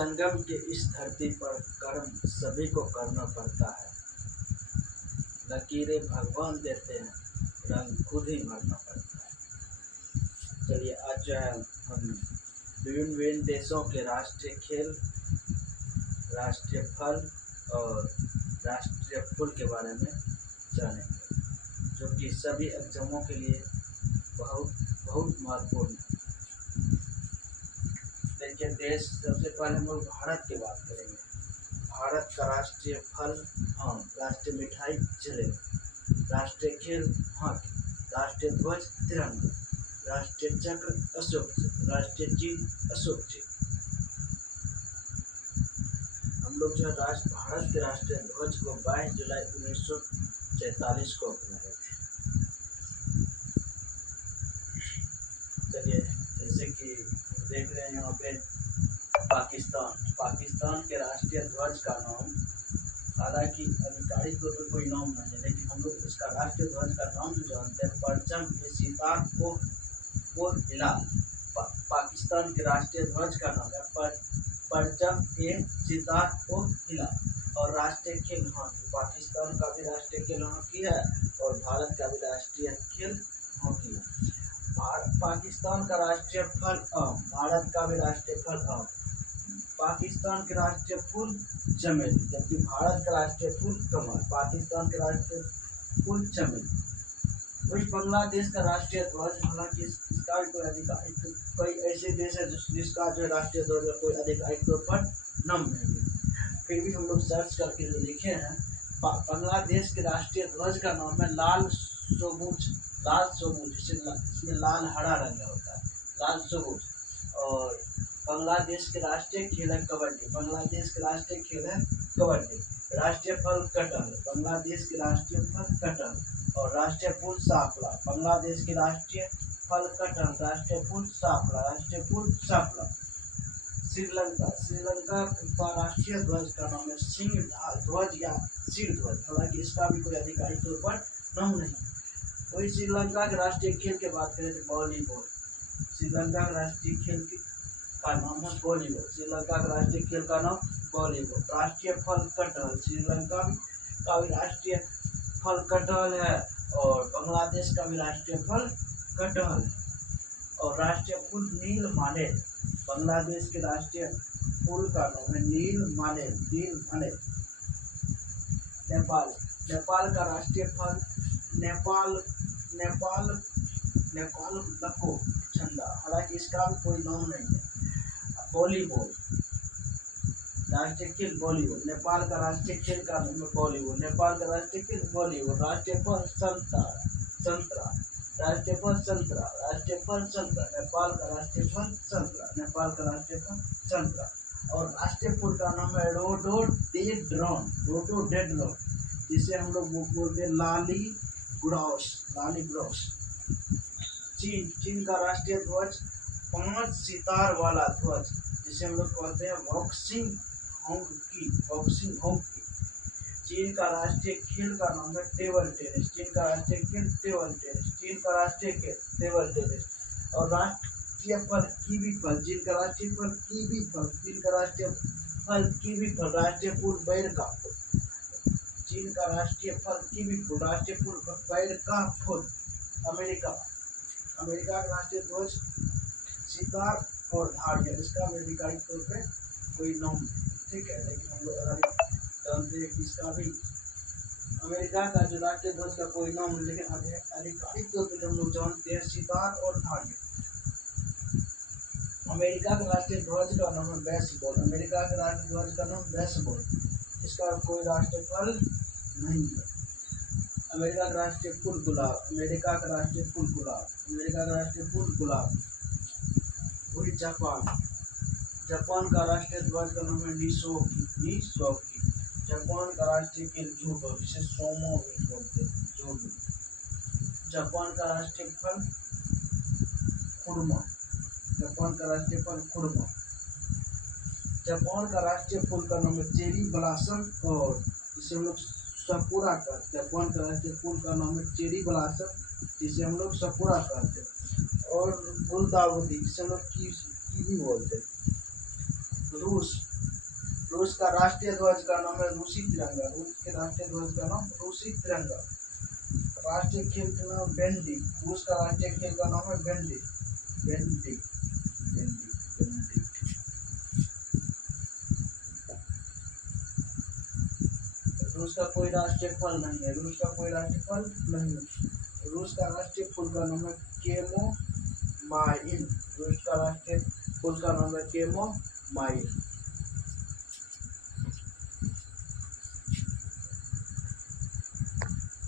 संगम के इस धरती पर कर्म सभी को करना पड़ता है। लकीरें भगवान देते हैं, रंग खुद ही भरना पड़ता है। चलिए आज जो है हम विभिन्न विभिन्न देशों के राष्ट्रीय खेल, राष्ट्रीय फल और राष्ट्रीय फूल के बारे में जानेंगे, जो कि सभी एग्जामों के लिए बहुत बहुत महत्वपूर्ण है। देखिए देश, सबसे पहले हम लोग भारत की बात करेंगे। भारत का राष्ट्रीय फल आम, राष्ट्रीय मिठाई जलेबी, राष्ट्रीय खेल हॉकी, राष्ट्रीय ध्वज तिरंगा, राष्ट्रीय चक्र अशोक चक्र, राष्ट्रीय चिन्ह अशोक चिन्ह। हम लोग जो भारत के राष्ट्रीय ध्वज को 22 जुलाई 1947 को अपनाए थे। चलिए जैसे कि देख रहे हैं यहाँ पे पाकिस्तान के राष्ट्रीय ध्वज का नाम, हालांकि आधिकारिक तौर पर कोई नाम नहीं है, लेकिन हम लोग इसका राष्ट्रीय ध्वज का नाम जो जानते हैं परचम ए सितार ओ हिलाल। पाकिस्तान के राष्ट्रीय ध्वज का नाम है परचम ए सितार ओ हिलाल। और राष्ट्रीय खेल हॉकी, पाकिस्तान का भी राष्ट्रीय खेल हॉकी है और भारत का भी राष्ट्रीय खेल हॉकी है। पाकिस्तान का राष्ट्रीय फल आम, भारत का भी राष्ट्रीय फल आम। पाकिस्तान के राष्ट्रीय फूल चमेली, जबकि भारत का राष्ट्रीय फूल कमल। पाकिस्तान के राष्ट्रीय फूल चमेली। वही बांग्लादेश का राष्ट्रीय ध्वज, हालांकि इसका कोई आधिकारिक, कई ऐसे देश है जिसका जो राष्ट्रीय ध्वज का कोई आधिकारिक तौर पर नाम नहीं है, फिर भी हम लोग सर्च करके जो लिखे हैं, बांग्लादेश के राष्ट्रीय ध्वज का नाम है लाल सबुज, इसमें लाल हरा रंग होता है, लाल सबुज। और बांग्लादेश के राष्ट्रीय खेल है कबड्डी, बांग्लादेश के राष्ट्रीय खेल है कबड्डी। राष्ट्रीय फल कटहल, बांग्लादेश के राष्ट्रीय फल कटहल। और राष्ट्रीय फूल साफला, बांग्लादेश के राष्ट्रीय फल कटहल, राष्ट्रीय फूल साफला, राष्ट्रीय फूल साफला। श्रीलंका का राष्ट्रीय ध्वज का नाम है सिंह ध्वज या सिर ध्वज, हालांकि इसका भी कोई आधिकारिक तौर पर नाम नहीं। वही श्रीलंका के राष्ट्रीय खेल की बात करें तो वॉलीबॉल, श्रीलंका के राष्ट्रीय खेल का नाम है वॉलीबॉल, श्रीलंका का राष्ट्रीय खेल का नाम वॉलीबॉल। राष्ट्रीय फल कटहल, श्रीलंका का भी राष्ट्रीय फल कटहल है और बांग्लादेश का भी राष्ट्रीय फल कटहल है। और राष्ट्रीय फूल नील मानेल, बांग्लादेश के राष्ट्रीय फूल का नाम है नील मानेल। नेपाल का राष्ट्रीय फल नेपाल लको झंडा, हालांकि इसका भी कोई नाम नहीं है। वॉलीबॉल, राष्ट्रीय खेल वॉलीबॉल, नेपाल का राष्ट्रीय खेल का नाम है वॉलीबॉल, नेपाल का राष्ट्रीय खेल वॉलीबॉल। राष्ट्रीय फल संतरा, राष्ट्रीय फल संतरा, राष्ट्रीय फल संतरा, नेपाल का राष्ट्रीय फल संतरा, नेपाल का राष्ट्रीय फल संतरा। और राष्ट्रीय फूल का नाम है रोडोडेंड्रॉन, जिसे हम लोग बोलते हैं लाली ग्रॉस। चीन का राष्ट्रीय ध्वज 5 सितार वाला ध्वज, जिसे हम लोग कहते हैं बॉक्सिंग हॉकी। चीन का राष्ट्रीय खेल का नाम है टेबल टेनिस, चीन का राष्ट्रीय खेल टेबल टेनिस, चीन का राष्ट्रीय खेल टेबल टेनिस। और राष्ट्रीय फल कीवी फल, चीन का राष्ट्रीय फल कीवी फल, चीन का राष्ट्रीय फल कीवी फल। राष्ट्रीय फूल बैर का फूल, चीन का राष्ट्रीय फल कीवी फूल, राष्ट्रीय फूल बैर का फूल। अमेरिका का राष्ट्रीय ध्वज सितार और धारिया, इसका भी आधिकारिक तौर पे कोई नाम नहीं, ठीक है, लेकिन हम लोग जानते हैं कि इसका भी अमेरिका का जो राष्ट्रीय ध्वज का कोई नाम नहीं, लेकिन आधिकारिक तौर पे हम लोग जानते हैं सितार और धारिया। अमेरिका का राष्ट्रीय ध्वज का नाम है बेसबॉल, अमेरिका के राष्ट्रीय ध्वज का नाम बेसबॉल, इसका कोई राष्ट्रीय फल नहीं है। अमेरिका का राष्ट्रीय फूल गुलाब, अमेरिका का राष्ट्रीय फूल गुलाब, अमेरिका का राष्ट्रीय फूल गुलाब। वही जापान का राष्ट्रीय ध्वज का नाम है निशोकी। जापान का राष्ट्रीय खेल जूडो, जिसे सोमो भी बोलते हैं, जूडो। जापान का राष्ट्रीय फल खुरमा, जापान का राष्ट्रीय फल खुरमा। जापान का राष्ट्रीय फूल का नाम है चेरी ब्लॉसम, और जिसे हम लोग सकुरा कहते हैं। जापान का राष्ट्रीय फूल का नाम है चेरी ब्लॉसम, जिसे हम लोग सकुरा कहते हैं। और गुलदाउदी, जिसे हम लोग कीवी बोलते हैं। रूस का राष्ट्रीय ध्वज का नाम है रूसी तिरंगा। रूस के राष्ट्रीय ध्वज का नाम रूसी तिरंगा। राष्ट्रीय खेल का नाम बैंडी। रूस का राष्ट्रीय खेल का नाम है बैंडी। Bandy bandy bandy. रूस का कोई राष्ट्रीय फल नहीं है। रूस का कोई राष्ट्रीय फल नहीं है। रूस का राष्ट्रीय फूल का नाम है केमो माइन। रूस का राष्ट्रीय फूल का नाम है केमो माइन।